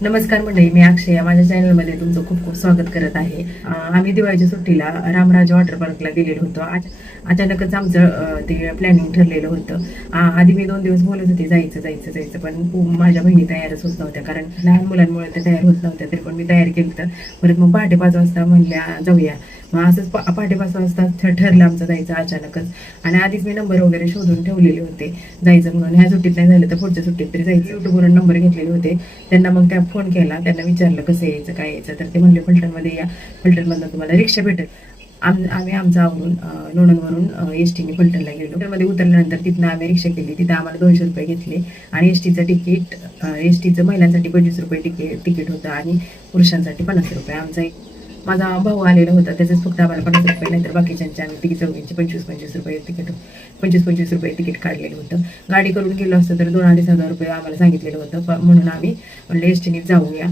नमस्कार मंडळी मी अक्षय. माझ्या चॅनलमध्ये तुमचं खूप खूप स्वागत करत आहे. आम्ही दिवाळीच्या सुट्टीला रामराज वॉटर पार्कला गेलेलो होतो. अचानकच आमचं ते प्लॅनिंग ठरलेलं होतं. आधी मी दोन दिवस बोलत होते जायचं जायचं जायचं पण माझ्या बहिणी तयारच होत नव्हत्या कारण लहान मुलांमुळे ते तयार होत नव्हत्या तरी पण मी तयार केलं तर परत मग पहाटे पाच वाजता म्हणल्या जाऊया. मग असंच पा- पहाटे पाच वाजता ठरलं आमचं जायचं अचानकच. आणि आधीच मी नंबर वगैरे शोधून ठेवलेले होते. जायचं म्हणून. ह्या सुट्टीत नाही झालं तर पुढच्या सुट्टीत तरी जायचं. युट्यूबवरून नंबर घेतलेले होते. त्यांना मग त्या फोन केला. त्यांना विचारलं कसं यायचं काय यायचं. तर ते म्हणले फलटणमध्ये या. फलटणमधनं तुम्हाला रिक्षा भेटेल. आम आम्ही आमचं आवरून लोणंदवरून एस टीने फलटणला गेलो. त्यामध्ये उतरल्यानंतर तिथनं आम्ही रिक्षा केली. तिथं आम्हाला दोनशे रुपये घेतले. आणि एस टीचं तिकीट एस टीचं महिलांसाठी पंचवीस रुपये तिकीट तिकीट होतं. आणि पुरुषांसाठी पन्नास रुपये. आमचा एक माझा भाऊ आलेला होता त्याचंच फक्त आम्हाला पन्नास रुपये नाही तर बाकीच्यांच्या आम्ही तिकीट चौघींचे पंचवीस पंचवीस रुपये तिकीट पंचवीस पंचवीस रुपये तिकीट काढलेलं होतं. गाडी करून गेलो असतं तर दोन अडीच हजार रुपये आम्हाला सांगितलेलं होतं. म्हणून आम्ही म्हणलं एस टीने जाऊया.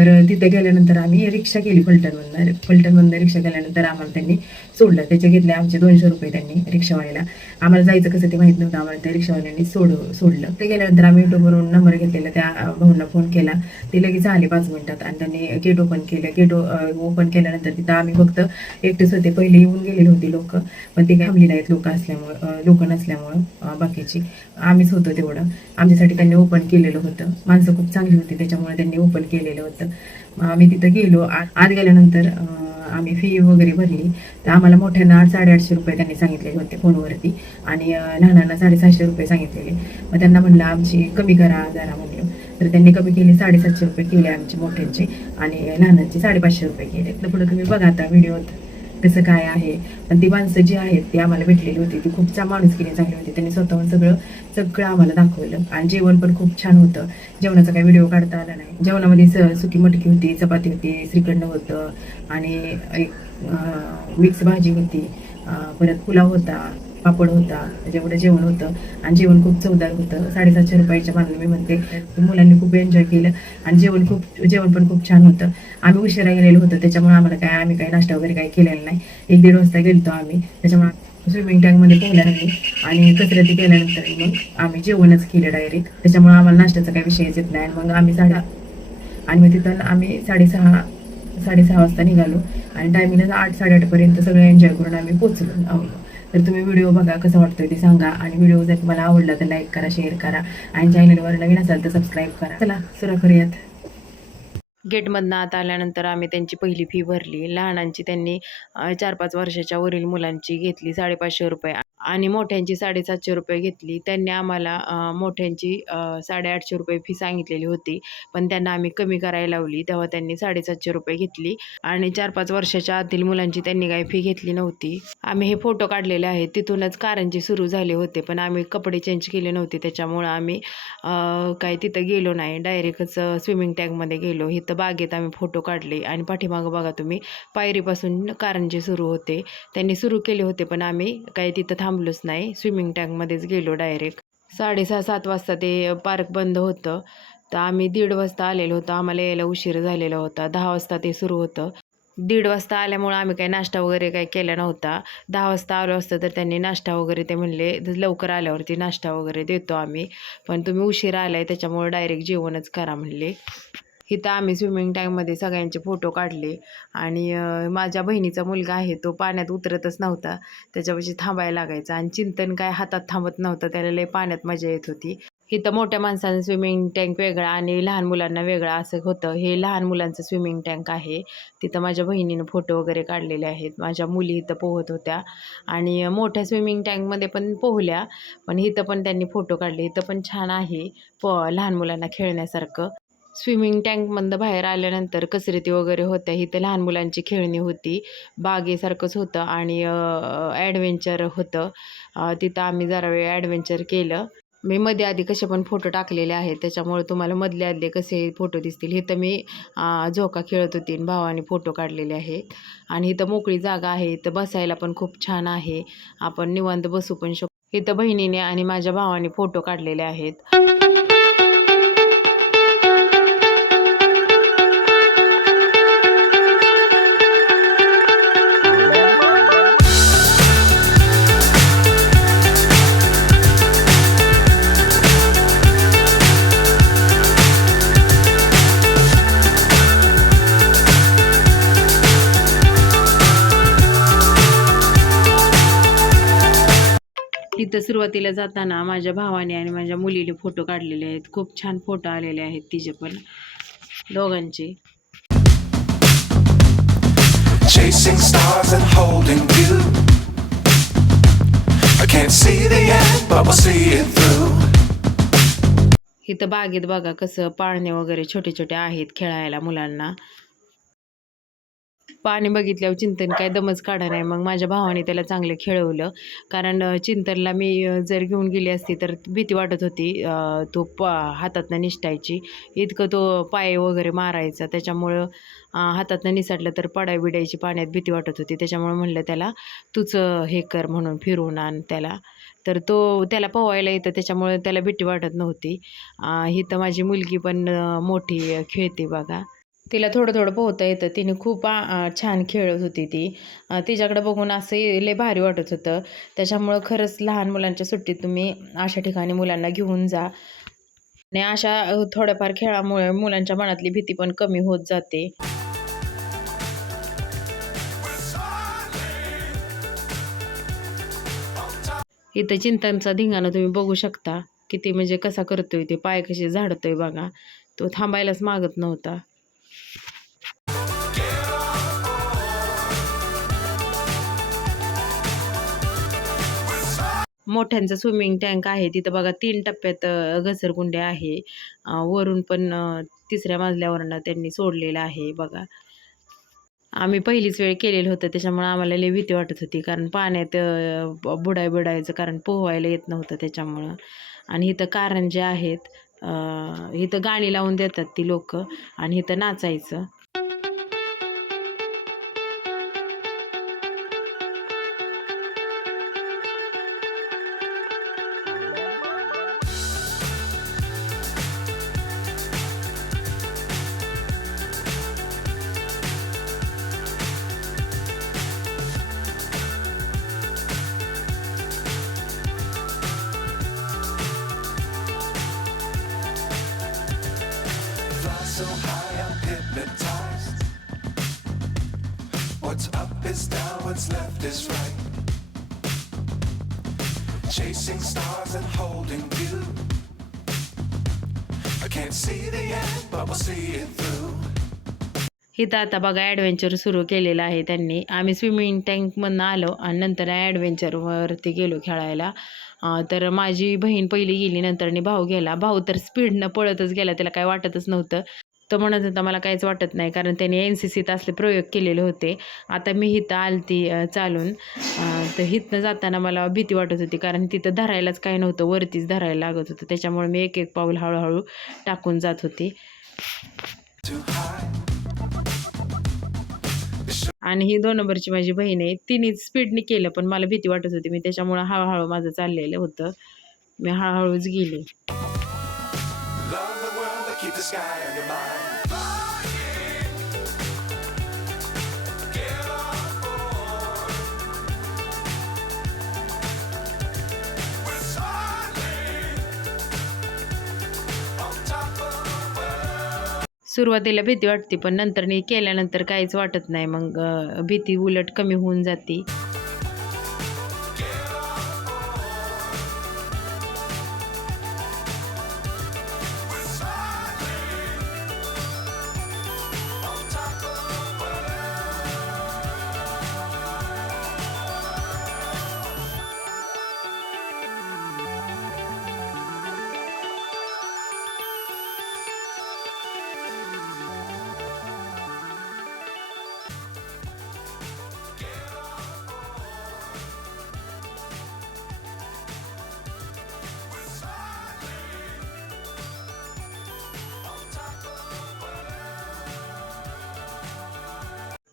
तर तिथे गेल्यानंतर आम्ही रिक्षा केली फलटणमधनं. फलटणमधनं रिक्षा केल्यानंतर आम्हाला त्यांनी सोडलं. त्याचे घेतले आमचे दोनशे रुपये त्यांनी रिक्षावाल्याला. आम्हाला जायचं कसं ते माहीत नव्हतं. आम्हाला त्या रिक्षावाल्यांनी सोड सोडलं. ते गेल्यानंतर आम्ही युट्यूबवरून नंबर घेतलेला. त्या भाऊंना फोन केला. ते लगेच आले पाच मिनिटात आणि त्यांनी गेट ओपन केलं गेट ओपन केल्यानंतर तिथं आम्ही फक्त एकटेच होते पहिले येऊन गेलेले होते लोक. पण ते घाबली नाहीत लोक असल्यामुळं लोक नसल्यामुळं. बाकीची. आम्हीच होतो तेवढं. आमच्यासाठी त्यांनी ओपन केलेलं होतं. माणसं खूप चांगली होती त्याच्यामुळे त्यांनी ओपन केलेलं होतं. आम्ही तिथं गेलो. आत गेल्यानंतर आम्ही फी वगैरे भरली. तर आम्हाला मोठ्यांना आठ साडेआठशे रुपये त्यांनी सांगितलेले होते फोनवरती. आणि लहानांना साडेसहाशे रुपये सांगितलेले. मग त्यांना म्हणलं आमची कमी करा जरा म्हणलं. तर त्यांनी कमी केले साडेसातशे रुपये केले आमचे मोठ्यांचे. आणि लहानांचे साडेपाचशे रुपये केले. तर पुढे तुम्ही बघा आता व्हिडिओत कसं काय आहे? पण ती माणसं जी आहेत ती आम्हाला भेटलेली होती. ती खूप चा माणूस केली चांगली होती. त्यांनी स्वतःहून सगळं सगळं आम्हाला दाखवलं. आणि जेवण पण खूप छान होतं. जेवणाचा काही व्हिडिओ काढता आला नाही. जेवणामध्ये स सुकी मटकी होती चपाती होती श्रीखंड होतं. आणि एक मिक्स भाजी होती. परत पुलाव होता. पापड होता जेवढं जेवण होतं. आणि जेवण खूप चवदार होतं. साडेसातशे रुपयाच्या मागणी मी म्हणते मुलांनी खूप एन्जॉय केलं. आणि जेवण खूप जेवण पण खूप छान होतं. आम्ही उशिरा गेलेलो होतो त्याच्यामुळे आम्हाला काय आम्ही काही नाश्ता वगैरे काही केलेला नाही. एक दीड वाजता गेलतो आम्ही. त्याच्यामुळे स्विमिंग टँकमध्ये पोहल्यानंतर आणि कसरती केल्यानंतर मग आम्ही जेवणच केलं डायरेक्ट त्याच्यामुळे आम्हाला नाश्त्याचा काही विषयच येत नाही. आणि मग आम्ही साडे आणि मग तिथं आम्ही साडेसहा साडेसहा वाजता निघालो. आणि टायमिंग आठ साडेआठपर्यंत सगळं एन्जॉय करून आम्ही पोचलो आहोत. तर तुम्ही व्हिडिओ बघा कसा वाटतं ते सांगा. आणि व्हिडिओ जर तुम्हाला आवडला तर लाईक करा शेअर करा. आणि चॅनलवर नवीन असाल तर सबस्क्राईब करा. चला सुरू करूयात. गेटमधनं आत आल्यानंतर आम्ही त्यांची पहिली फी भरली. लहानांची त्यांनी चार पाच वर्षाच्या वरील मुलांची घेतली साडेपाचशे रुपये. आणि मोठ्यांची साडेसातशे रुपये घेतली. त्यांनी आम्हाला मोठ्यांची साडेआठशे रुपये फी सांगितलेली होती. पण त्यांना आम्ही कमी करायला लावली. तेव्हा त्यांनी साडेसातशे रुपये घेतली. आणि चार पाच वर्षाच्या आतील मुलांची त्यांनी काही फी घेतली नव्हती. आम्ही हे फोटो काढलेले आहेत. तिथूनच कारंजी सुरू झाले होते. पण आम्ही कपडे चेंज केले नव्हते. त्याच्यामुळं आम्ही काही तिथं गेलो नाही. डायरेक्टच स्विमिंग टँकमध्ये गेलो. इथं बागेत आम्ही फोटो काढले. आणि पाठीमागं बघा तुम्ही पायरीपासून कारंजे सुरू होते. त्यांनी सुरू केले होते. पण आम्ही काही तिथं थांब थांबलोच नाही. स्विमिंग टँकमध्येच गेलो डायरेक्ट. साडेसहा सात वाजता ते पार्क बंद होतं. तर आम्ही दीड वाजता आलेलो होतो. आम्हाला यायला उशीर झालेला होता. दहा वाजता ते सुरू होतं. दीड वाजता आल्यामुळं आम्ही काही नाश्ता वगैरे काही केला नव्हता. दहा वाजता आलो असतं तर त्यांनी नाश्ता वगैरे ते म्हणले लवकर आल्यावरती नाश्ता वगैरे देतो आम्ही. पण तुम्ही उशीर आलाय त्याच्यामुळे डायरेक्ट जेवणच करा म्हणले. इथं आम्ही स्विमिंग टँकमध्ये सगळ्यांचे फोटो काढले. आणि माझ्या बहिणीचा मुलगा आहे तो पाण्यात उतरतच नव्हता. त्याच्यापाशी थांबायला लागायचा आणि चिंतन काय हातात थांबत नव्हतं त्याला लय पाण्यात मजा येत होती. इथं मोठ्या माणसांचं स्विमिंग टँक वेगळा आणि लहान मुलांना वेगळा असं होतं. हे लहान मुलांचं स्विमिंग टँक आहे. तिथं माझ्या बहिणीनं फोटो वगैरे काढलेले आहेत. माझ्या मुली इथं पोहत होत्या. आणि मोठ्या स्विमिंग टँकमध्ये पण पोहल्या. पण इथं पण त्यांनी फोटो काढले. इथं पण छान आहे प लहान मुलांना खेळण्यासारखं. स्विमिंग टँकमधनं बाहेर आल्यानंतर कसरती वगैरे होत्या. इथं लहान मुलांची खेळणी होती. बागेसारखंच होतं आणि ॲडव्हेंचर होतं. तिथं आम्ही जरा वेळ ॲडव्हेंचर केलं. मी मध्ये आधी कसे पण फोटो टाकलेले आहेत. त्याच्यामुळे तुम्हाला मधले आधले कसे फोटो दिसतील इथं मी झोका खेळत होती आणि भावाने फोटो काढलेले आहेत. आणि इथं मोकळी जागा आहे. इथं बसायला पण खूप छान आहे. आपण निवांत बसू पण शकतो इथं बहिणीने आणि माझ्या भावाने फोटो काढलेले आहेत. इथं सुरुवातीला जाताना माझ्या भावाने आणि माझ्या मुलीने फोटो काढलेले आहेत खूप छान फोटो आलेले आहेत तिचे पण दोघांचे chasing stars and holding you. I can't see the end, but we'll see it through. इथं बागेत बघा कसं पाळणे वगैरे छोटे छोटे आहेत खेळायला मुलांना पाणी बघितल्यावर चिंतन काय दमच काढा नाही मग माझ्या भावाने त्याला चांगलं खेळवलं. कारण चिंतनला मी जर घेऊन गेली असती तर भीती वाटत होती. तो प हातातनं निसटायची. इतकं तो पाय वगैरे मारायचा. त्याच्यामुळं हातातनं निसटलं तर पडाय बिडायची पाण्यात भीती वाटत होती. त्याच्यामुळे म्हणलं त्याला तूच हे कर म्हणून फिरून आण त्याला. तर तो त्याला पोवायला येतं. त्याच्यामुळे त्याला भीती वाटत नव्हती. ही इथं माझी मुलगी पण मोठी खेळते बघा. तिला थोडं थोडं पोहता येतं. तिने खूप छान खेळत होती ती. तिच्याकडे बघून असं लय भारी वाटत होतं. त्याच्यामुळं खरंच लहान मुलांच्या सुट्टीत तुम्ही अशा ठिकाणी मुलांना घेऊन जा. आणि अशा थोड्याफार खेळामुळे मुलांच्या मनातली भीती पण कमी होत जाते. इथं चिंतांचा धिंगाणा तुम्ही बघू शकता. किती म्हणजे कसा करतोय ते पाय कसे झाडतोय बघा. तो थांबायलाच मागत नव्हता. मोठ्यांचं स्विमिंग टँक आहे. तिथं बघा तीन टप्प्यात घसरगुंड्या आहे. वरून पण तिसऱ्या मजल्यावरनं त्यांनी सोडलेलं आहे बघा. आम्ही पहिलीच वेळ केलेलं होतं त्याच्यामुळे आम्हाला लई भीती वाटत होती. कारण पाण्यात बुडाय बुडायचं कारण पोहायला येत नव्हतं त्याच्यामुळं. आणि इथं कारंजे आहेत. इथं गाणी लावून देतात ती लोक. आणि इथं नाचायचं. Right. Chasing stars and holding you. I can't see the end, but we'll see it through. इथं आता बघा ॲडव्हेंचर सुरू केलेलं आहे त्यांनी आम्ही स्विमिंग टँकमधनं आलो आणि नंतर ॲडव्हेंचरवरती गेलो खेळायला तर माझी बहीण पहिली गेली नंतरनी भाऊ गेला भाऊ तर स्पीडनं पळतच गेला त्याला काय वाटतच नव्हतं तो म्हणत होता मला काहीच वाटत नाही. कारण त्याने एन सी सीत असले प्रयोग केलेले होते. आता मी हिथं आलती चालून. तर हिथनं जाताना मला भीती वाटत होती. कारण तिथं धरायलाच काही नव्हतं. वरतीच धरायला लागत होतं. त्याच्यामुळे मी एक एक पाऊल हळूहळू टाकून जात होती. आणि ही दोन नंबरची माझी बहीण आहे. तिने स्पीडने केलं पण मला भीती वाटत होती. मी त्याच्यामुळं हळूहळू माझं चाललेलं होतं. मी हळूहळूच गेले. सुरुवातीला भीती वाटते पण नंतरनी केल्यानंतर काहीच वाटत नाही. मग भीती उलट कमी होऊन जाते.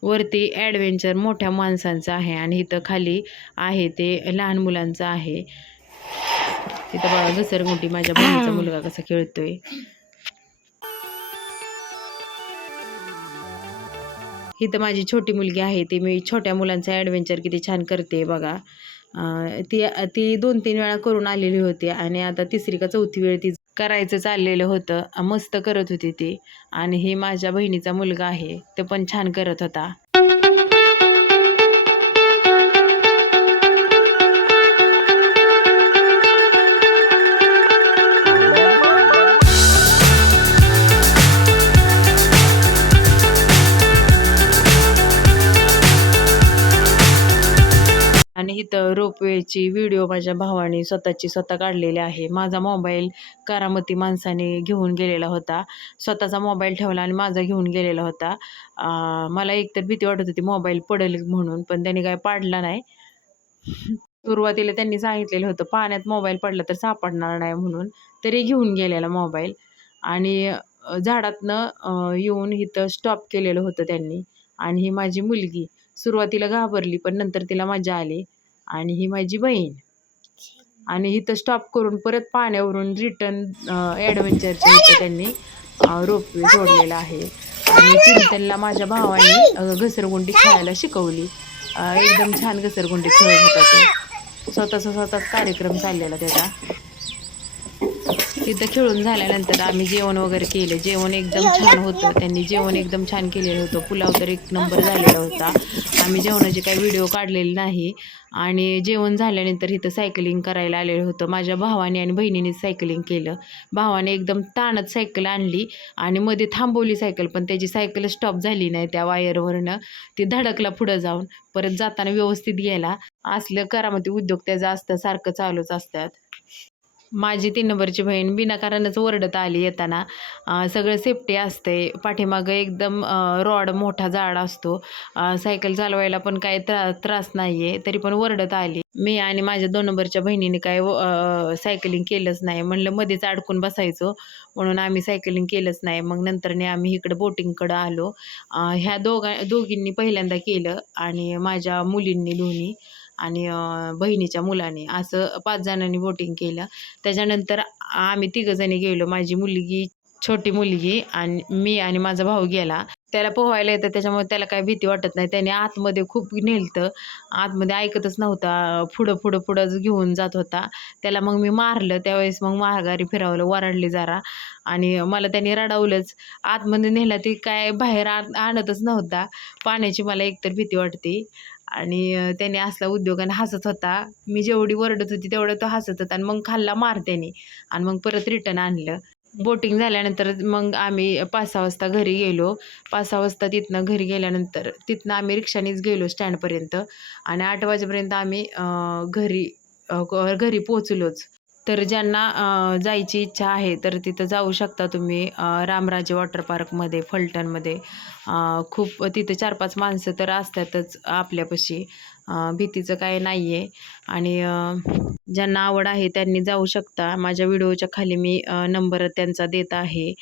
वरती ॲडव्हेंचर मोठ्या माणसांचं आहे आणि इथं खाली आहे ते लहान मुलांचं आहे. तिथं बघा घसरगुंटी माझ्या बहिणीचा मुलगा कसा खेळतोय. इथं माझी छोटी मुलगी आहे ती मी छोट्या मुलांचं ॲडव्हेंचर किती छान करते बघा. ती ती दोन तीन वेळा करून आलेली होती आणि आता तिसरी का चौथी वेळ ती करायचं चाललेलं होतं. मस्त करत होती ती. आणि हे माझ्या बहिणीचा मुलगा आहे. तो पण छान करत होता. इथं रोपवेची व्हिडिओ माझ्या भावाने स्वतःची स्वतः काढलेली आहे. माझा मोबाईल करामती माणसाने घेऊन गेलेला होता. स्वतःचा मोबाईल ठेवला आणि माझा घेऊन गेलेला होता. मला एकतर भीती वाटत होती मोबाईल पडेल म्हणून पण त्यांनी काय पाडला नाही. सुरुवातीला त्यांनी सांगितलेलं होतं पाण्यात मोबाईल पडला तर सापडणार नाही म्हणून तरी घेऊन गेलेला मोबाईल आणि झाडातनं येऊन इथं स्टॉप केलेलं होतं त्यांनी. आणि ही माझी मुलगी. सुरुवातीला घाबरली पण नंतर तिला मजा आली. आणि ही माझी बहीण. आणि इथं स्टॉप करून परत पाण्यावरून रिटर्न ॲडव्हेंचरच्या इथं त्यांनी रोप रोपवे सोडलेला आहे. आणि चिंतनला माझ्या भावाने घसरगुंडी खेळायला शिकवली. एकदम छान घसरगुंडी खेळत होता तो. स्वतःचा स्वतःच कार्यक्रम चाललेला त्याचा. तिथं खेळून झाल्यानंतर आम्ही जेवण वगैरे केलं. जेवण एकदम छान होतं. त्यांनी जेवण एकदम छान केलेलं होतं. पुलाव तर एक नंबर झालेला होता. आम्ही जेवणाचे काही व्हिडिओ काढलेले नाही. आणि जेवण झाल्यानंतर इथं सायकलिंग करायला आलेलं होतं. माझ्या भावाने आणि बहिणीने सायकलिंग केलं. भावाने एकदम ताणत सायकल आणली आणि मध्ये थांबवली सायकल पण त्याची सायकल स्टॉप झाली नाही त्या वायरवरनं ती धडकला पुढं जाऊन. परत जाताना व्यवस्थित गेला असलं करामती उद्योग त्याचा असतं. सारखं चालूच असतात. माझी तीन नंबरची बहीण विनाकारणच ओरडत आली येताना. सगळं सेफ्टी असते. पाठीमागं एकदम रॉड मोठा जाड असतो. सायकल चालवायला पण काही त्रा त्रास नाही आहे तरी पण ओरडत आली. मी आणि माझ्या दोन नंबरच्या बहिणीने काय सायकलिंग केलंच नाही. म्हणलं मध्येच अडकून बसायचो. म्हणून आम्ही सायकलिंग केलंच नाही. मग नंतरने आम्ही इकडं बोटिंगकडं आलो. ह्या दोघा दोघींनी पहिल्यांदा केलं आणि माझ्या मुलींनी दोन्ही. आणि बहिणीच्या मुलाने असं पाच जणांनी बोटिंग केलं. त्याच्यानंतर आम्ही तिघंजणी गेलो. माझी मुलगी छोटी मुलगी आणि मी आणि माझा भाऊ गेला. त्याला पोहायला येतं. त्याच्यामुळे त्याला काही भीती वाटत नाही. त्याने आतमध्ये खूप नेलतं. आतमध्ये ऐकतच नव्हता. पुढं पुढं पुढंच घेऊन जात होता. त्याला मग मी मारलं. त्यावेळेस मग माघारी फिरवलं. वरडली जरा. आणि मला त्याने रडवलंच. आतमध्ये नेला ती काय बाहेर आणतच नव्हता. पाण्याची मला एकतर भीती वाटते. आणि त्याने असला उद्योगाने हसत होता. मी जेवढी वरडत होती तेवढं तो हसत होता आणि मग खाल्ला मार त्याने आणि मग परत रिटर्न आणलं. बोटिंग झाल्यानंतर मग आम्ही पाच सहा वाजता घरी गेलो. पाच सहा वाजता तिथनं घरी गेल्यानंतर तिथनं आम्ही रिक्षानेच गेलो स्टँडपर्यंत आणि आठ वाजेपर्यंत आम्ही घरी घरी पोचलोच तर ज्यांना जायची इच्छा आहे तर तिथं जाऊ शकता तुम्ही रामराजे वॉटर पार्कमध्ये फलटणमध्ये. खूप तिथं चार पाच माणसं तर असतातच आपल्यापाशी. भीतीचं काय नाही आहे आणि ज्यांना आवड आहे त्यांनी जाऊ शकता. माझ्या व्हिडिओच्या खाली मी नंबर त्यांचा देत आहे.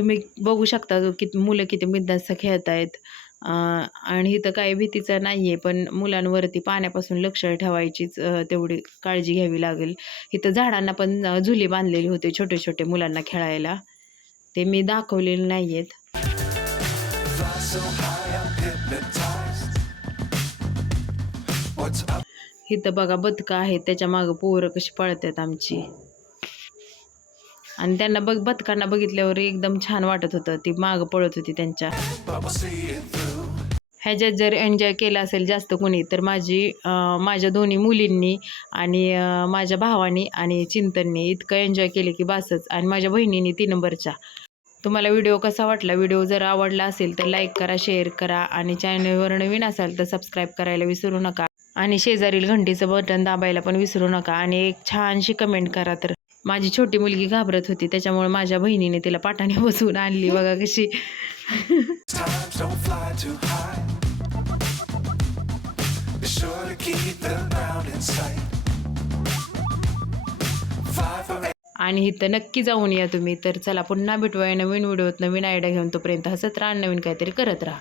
तुम्ही बघू शकता किती मुलं किती बिंदास्त खेळत आहेत आणि इथं काही भीतीचं नाही आहे पण मुलांवरती पाण्यापासून लक्ष ठेवायचीच तेवढी काळजी घ्यावी लागेल. इथं झाडांना पण झुले बांधलेले होते छोटे छोटे मुलांना खेळायला. ते मी दाखवलेले नाही आहेत इथं बघा बदकं आहेत त्याच्या मागं पोरं कशी पळतात आमची. आणि त्यांना बघ बदकांना बघितल्यावर एकदम छान वाटत होतं. ती मागं पळत होती त्यांच्या. ह्याच्यात जर एन्जॉय केला असेल जास्त कोणी तर माझी माझ्या दोन्ही मुलींनी आणि माझ्या भावानी आणि चिंतननी इतकं एन्जॉय केले की बासच. आणि माझ्या बहिणीनी तीन नंबरच्या. तुम्हाला व्हिडिओ कसा वाटला? व्हिडिओ जर आवडला असेल तर लाईक करा शेअर करा आणि चॅनलवर नवीन असाल तर सबस्क्राईब करायला विसरू नका. आणि शेजारील घंटीचं बटन दाबायला पण विसरू नका. आणि एक छानशी कमेंट करा तर. माझी छोटी मुलगी घाबरत होती त्याच्यामुळे माझ्या बहिणीने तिला पाठाने बसवून आणली. बघा कशी. आणि इथं नक्की जाऊन या तुम्ही. तर चला पुन्हा भेटूया नवीन व्हिडिओत. नवीन आयडिया घेऊन तोपर्यंत हसत राहा नवीन काहीतरी करत राहा.